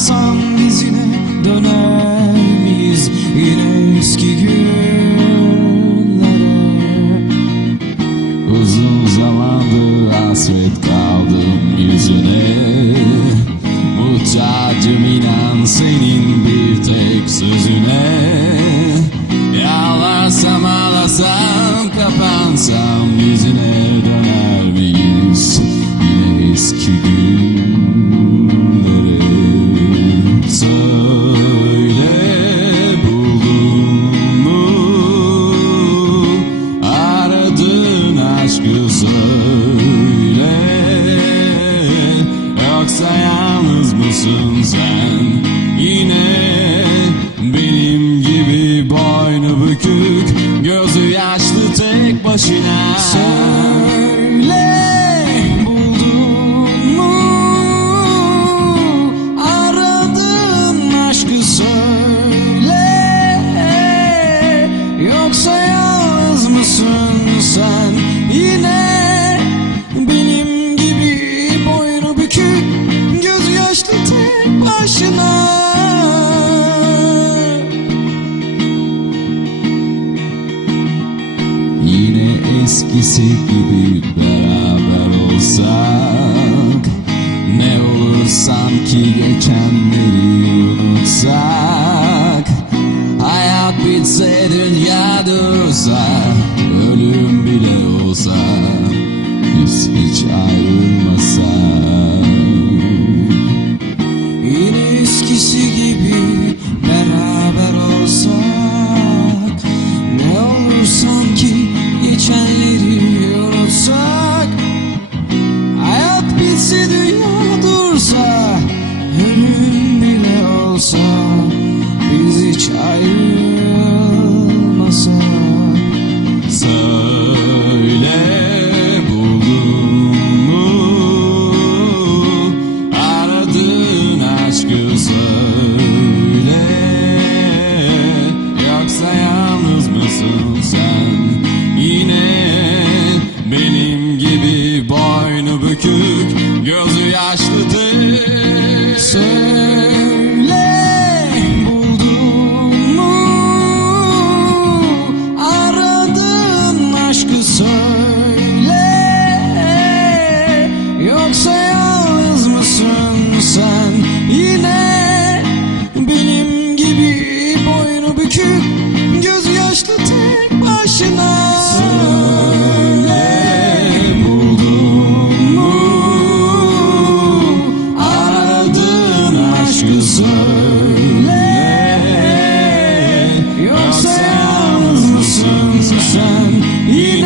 alsan biz yine döner miyiz? Yine eski günlere. Uzun zamandır hasret kaldım yüzüne. Muhtacım inan senin bir tek sözüne. Yalarsam ağlasam kapansam yüzüne döner miyiz? 것이나. eskisi gibi beraber olsak Ne olur sanki geçen Söyle Yoksa yalnız mısın sen. Yine